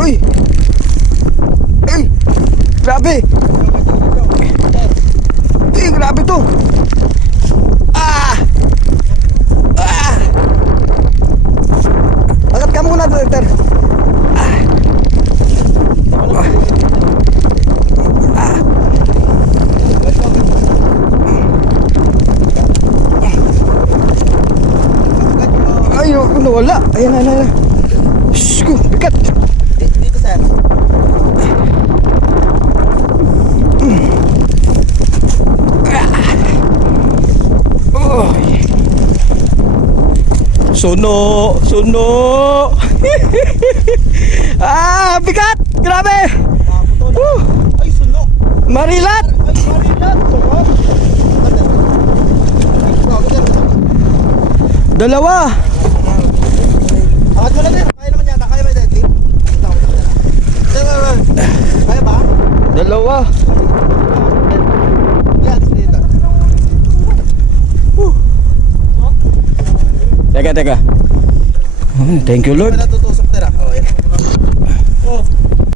Uy! Uy! Grabe! Uy, grabe to! Ah! Ah! Angat ka muna, Director. Ah! Ah! Ay, nawala. Ayan, ayan, ayan. Shhh, ko, bigat. Dito, sir. Oh. Suno, suno. Ah, bigat. Grabe. Ay, suno. Marilat. Ay, marilat. Suno. Dalawa. Angat mo lang din. Kaya naman yata. Kaya ba yung deadlift? Kaya ba? Dalawa. Yan, dito. Teka, teka. Thank you, Lord. Wala tutusok tira. Oh, yan. Oh.